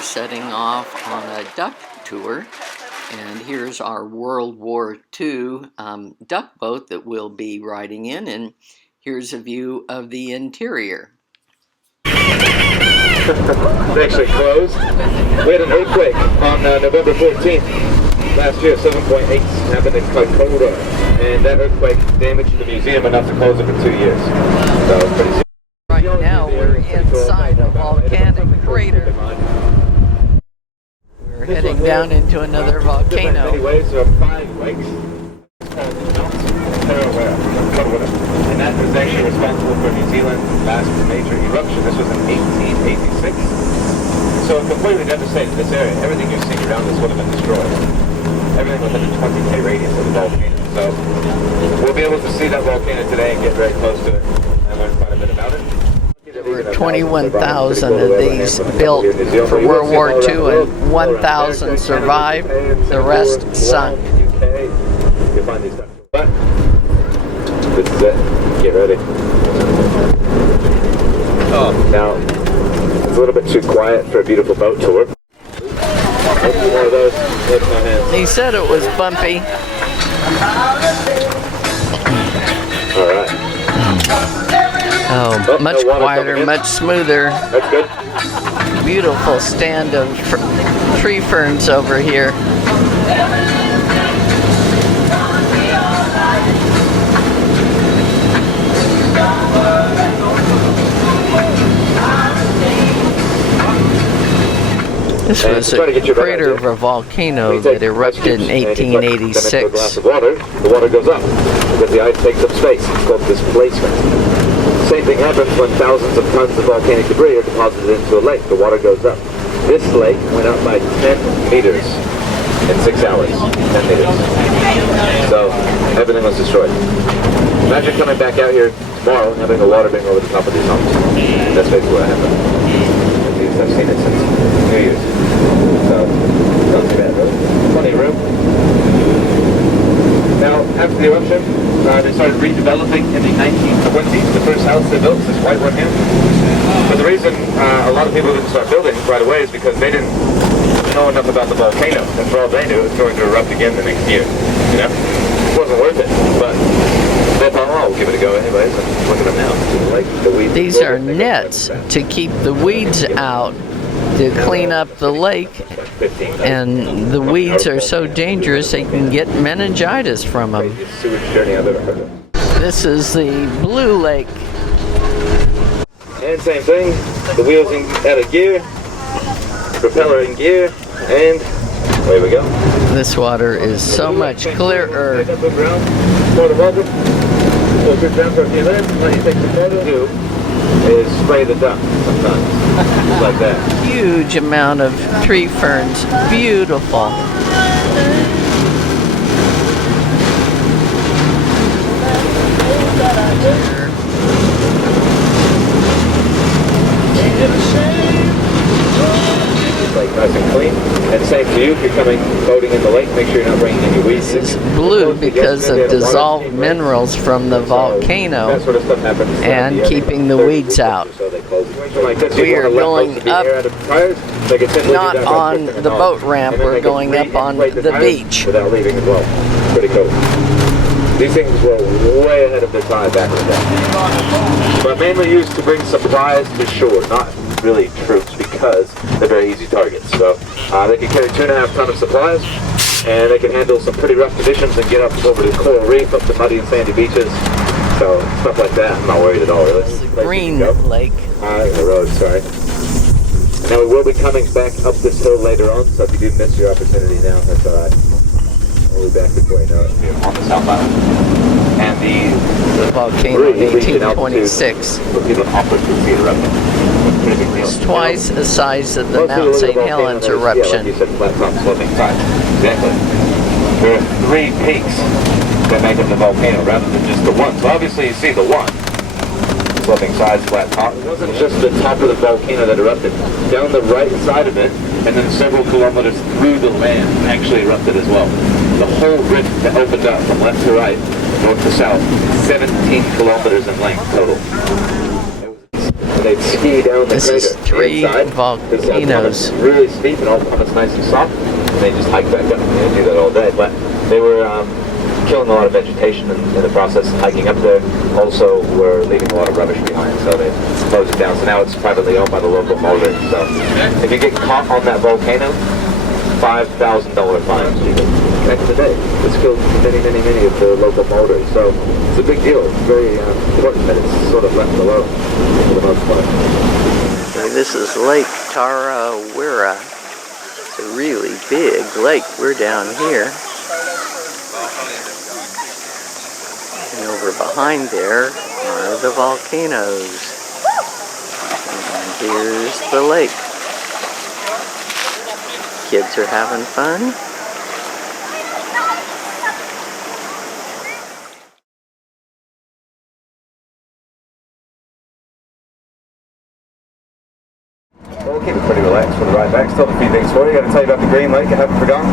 are setting off on a duck tour, and here's our World War II duck boat that we'll be riding in, and here's a view of the interior. It's actually closed. We had an earthquake on November 14th last year, 7.8, happened in Rotorua, and that earthquake damaged the museum enough to close it for 2 years. So it's pretty serious. Right now we're inside a volcanic crater. We're heading down into another volcano. In many ways, there are 5 lakes. And that was actually responsible for New Zealand's last major eruption. This was in 1886. So it completely devastated this area. Everything you're seeing around this would have been destroyed. Everything within a 20K radius of the volcano. So we'll be able to see that volcano today and get very close to it and learn quite a bit about it. There were 21,000 of these built for World War II, and 1,000 survived. The rest sunk. You'll find these ducks. But this is it. Get ready. Oh, now it's a little bit too quiet for a beautiful boat tour. One of those. That's my hands. He said it was bumpy. All right. Oh, much quieter, much smoother. That's good. Beautiful stand of tree ferns over here. This was a crater of a volcano that erupted in 1886. A glass of water, the water goes up because the ice takes up space. It's called displacement. Same thing happens when thousands of tons of volcanic debris are deposited into a lake. The water goes up. This lake went up by 10 meters in 6 hours. 10 meters. So everything was destroyed. Imagine coming back out here tomorrow and having the water being over the top of these homes. That's basically what happened. I've seen it since New Year's. So, not too bad, really. Plenty of room. Now, after the eruption, they started redeveloping in the 1920s. The first house they built was this white one here. But the reason a lot of people didn't start building right away is because they didn't know enough about the volcano. And for all they knew, it was going to erupt again the next year. You know? It wasn't worth it. But they thought, oh, we'll give it a go anyways. And look at them now. These are nets to keep the weeds out, to clean up the lake, and the weeds are so dangerous they can get meningitis from them. This is the Blue Lake. And same thing, the wheels out of gear, propeller in gear, and away we go. This water is so much clearer. So sit down for a few minutes, and let you take the photo. Do is spray the duck sometimes, just like that. Huge amount of tree ferns, beautiful. Like nice and clean. And same to you, if you're coming boating in the lake, make sure you're not bringing any weeds. This is blue because of dissolved minerals from the volcano and keeping the weeds out. We are going up, not on the boat ramp, we're going up on the beach. Without leaving as well. Pretty cool. These things were way ahead of their time back in the day. But mainly used to bring supplies to shore, not really troops, because they're very easy targets. So they can carry 2.5 tons of supplies, and they can handle some pretty rough conditions and get up over the coral reef, up to muddy and sandy beaches. So stuff like that, I'm not worried at all, really. It's the Green Lake. The road, sorry. Now we will be coming back up this hill later on, so if you do miss your opportunity now, that's all right. We'll be back before you know it. On the South Island. And the volcano in 1826. It's twice the size of the Mount St. Helens eruption. Like you said, flat top sloping side. Exactly. There are 3 peaks that make up the volcano rather than just the one. So obviously you see the one. Sloping sides, flat top. It wasn't just the top of the volcano that erupted. Down the right side of it, and then several kilometers through the land, actually erupted as well. The whole rift that opened up from left to right, north to south, 17 kilometers in length total. and they'd ski down the This crater. is 3 volcanoes. It's really steep and all it's nice and soft, and they just hike back up. They do that all day, but they were killing a lot of vegetation in the process, hiking up there. Also, were leaving a lot of rubbish behind, so they closed it down. So now it's privately owned by the local motor. So if you get caught on that volcano, $5,000 fine. Back in the day, it's killed many of the local motors. So it's a big deal. It's very important that it's sort of left alone for the most part. Okay, this is Lake Tarawera. It's a really big lake. We're down here. And over behind there are the volcanoes. And here's the lake. Kids are having fun. Well, we'll keep it pretty relaxed for the ride back. Still have a few things for you. Got to tell you about the Green Lake. I haven't forgotten.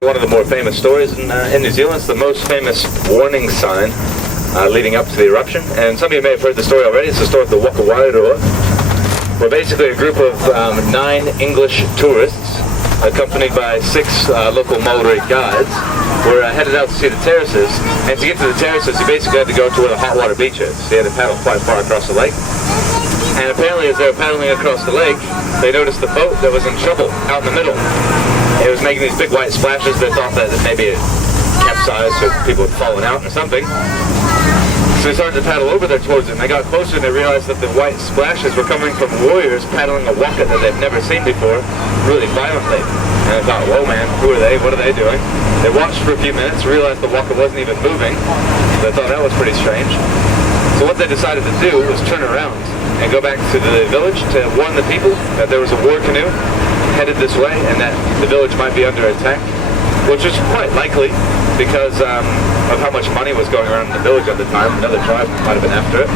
One of the more famous stories in New Zealand. It's the most famous warning sign leading up to the eruption. And some of you may have heard the story already. It's the story of the Rotorua, where basically a group of 9 English tourists, accompanied by 6 local Maori guides, were headed out to see the terraces. And to get to the terraces, you basically had to go to where the hot water beach is. So you had to paddle quite far across the lake. And apparently as they were paddling across the lake, they noticed the boat that was in trouble out in the middle. It was making these big white splashes. They thought that maybe it capsized or people had fallen out or something. So they started to paddle over there towards it, and they got closer and they realized that the white splashes were coming from warriors paddling a waka that they've never seen before, really violently. And they thought, whoa man, who are they? What are they doing? They watched for a few minutes, realized the waka wasn't even moving. They thought that was pretty strange. So what they decided to do was turn around and go back to the village to warn the people that there was a war canoe headed this way and that the village might be under attack, which was quite likely because of how much money was going around in the village at the time. Another tribe might have been after it.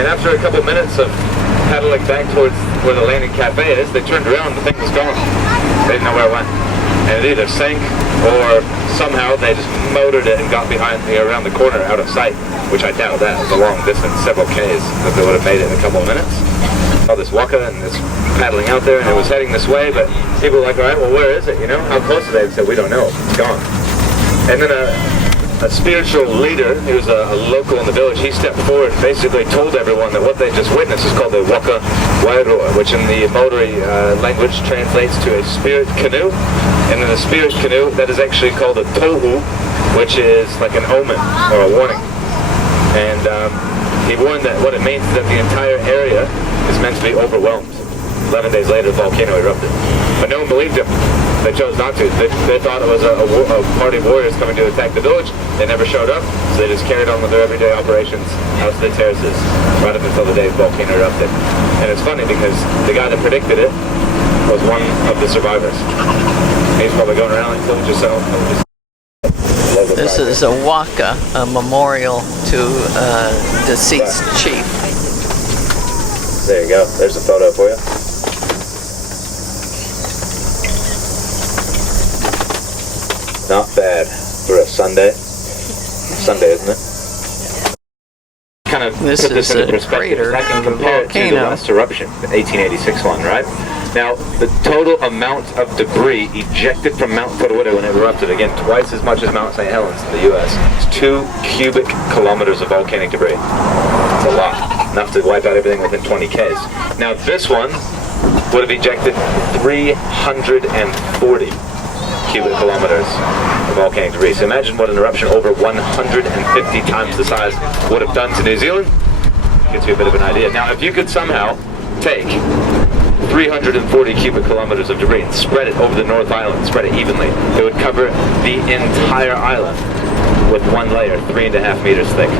And after a couple minutes of paddling back towards where the landing cafe is, they turned around and the thing was gone. They didn't know where it went. And it either sank or somehow they just motored it and got behind around the corner out of sight, which I doubt that. It was a long distance, several Ks, that they would have made it in a couple of minutes. Saw this waka and it's paddling out there and it was heading this way, but people were like, all right, well, where is it? You know, how close is it? They said, we don't know. It's gone. And then a spiritual leader, he was a local in the village, he stepped forward and basically told everyone that what they just witnessed is called the waka wairua, which in the Maori language translates to a spirit canoe. And in the spirit canoe, that is actually called a tohu, which is like an omen or a warning. And he warned that what it means is that the entire area is meant to be overwhelmed. 11 days later, the volcano erupted. But no one believed him. They chose not to. They thought it was a party of warriors coming to attack the village. They never showed up, so they just carried on with their everyday operations out to the terraces right up until the day the volcano erupted. And it's funny because the guy that predicted it was one of the survivors. He's probably going around like, told yourself. This is a waka, a memorial to a deceased chief. There you go. There's a photo for you. Not bad for a Sunday. Sunday, isn't it? Kind of This put this is into a perspective. crater I can of a compare it to the volcano. last eruption, the 1886 one, right? Now, the total amount of debris ejected from Mount Rotorua when it erupted, again, twice as much as Mount St. Helens in the U.S., is 2 cubic kilometers of volcanic debris. It's a lot. Enough to wipe out everything within 20 Ks. Now, this one would have ejected 340 cubic kilometers of volcanic debris. So imagine what an eruption over 150 times the size would have done to New Zealand. Gives you a bit of an idea. Now, if you could somehow take 340 cubic kilometers of debris and spread it over the North Island, spread it evenly, it would cover the entire island with one layer, 3.5 meters thick.